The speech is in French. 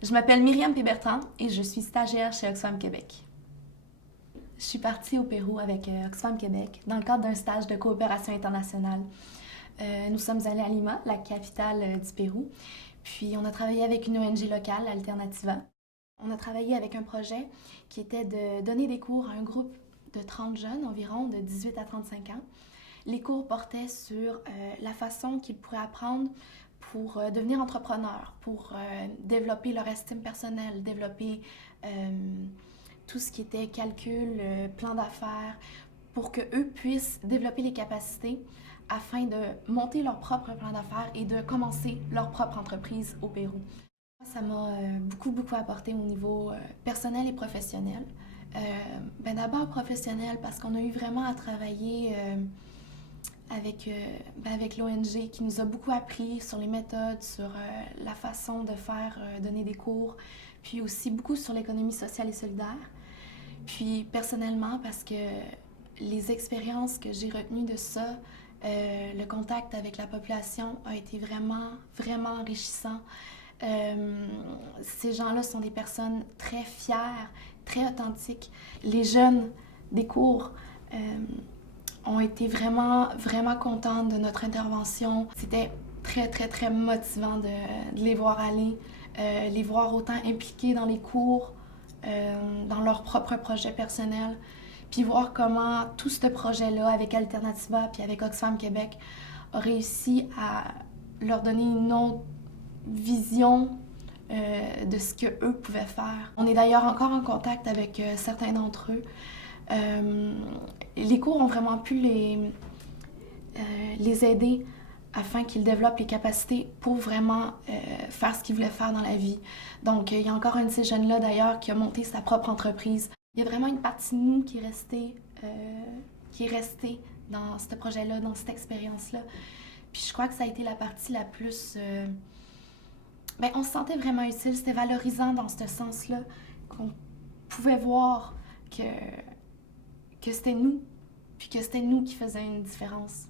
Je m'appelle Myriam Pébertrand et je suis stagiaire chez Oxfam Québec. Je suis partie au Pérou avec Oxfam Québec dans le cadre d'un stage de coopération internationale. Nous sommes allés à Lima, la capitale du Pérou, puis on a travaillé avec une ONG locale, Alternativa. On a travaillé avec un projet qui était de donner des cours à un groupe de 30 jeunes environ, de 18 à 35 ans. Les cours portaient sur la façon qu'ils pourraient apprendre pour devenir entrepreneurs, pour développer leur estime personnelle, développer tout ce qui était calcul, plan d'affaires, pour qu'eux puissent développer les capacités afin de monter leur propre plan d'affaires et de commencer leur propre entreprise au Pérou. Ça m'a beaucoup apporté au niveau personnel et professionnel. D'abord professionnel parce qu'on a eu vraiment à travailler avec l'ONG qui nous a beaucoup appris sur les méthodes, sur la façon de faire, donner des cours, puis aussi beaucoup sur l'économie sociale et solidaire. Puis personnellement, parce que les expériences que j'ai retenues de ça, le contact avec la population a été vraiment enrichissant. Ces gens-là sont des personnes très fières, très authentiques. Les jeunes des cours ont été vraiment contents de notre intervention. C'était très motivant de les voir aller, les voir autant impliqués dans les cours, dans leurs propres projets personnels, puis voir comment tout ce projet-là avec Alternativa puis avec Oxfam Québec a réussi à leur donner une autre vision de ce qu'eux pouvaient faire. On est d'ailleurs encore en contact avec certains d'entre eux. Les cours ont vraiment pu les aider afin qu'ils développent les capacités pour vraiment faire ce qu'ils voulaient faire dans la vie. Donc, il y a encore un de ces jeunes-là d'ailleurs qui a monté sa propre entreprise. Il y a vraiment une partie de nous qui est restée dans ce projet-là, dans cette expérience-là. Puis je crois que ça a été la partie la plus... on se sentait vraiment utile, c'était valorisant dans ce sens-là, qu'on pouvait voir que c'était nous, puis que c'était nous qui faisions une différence.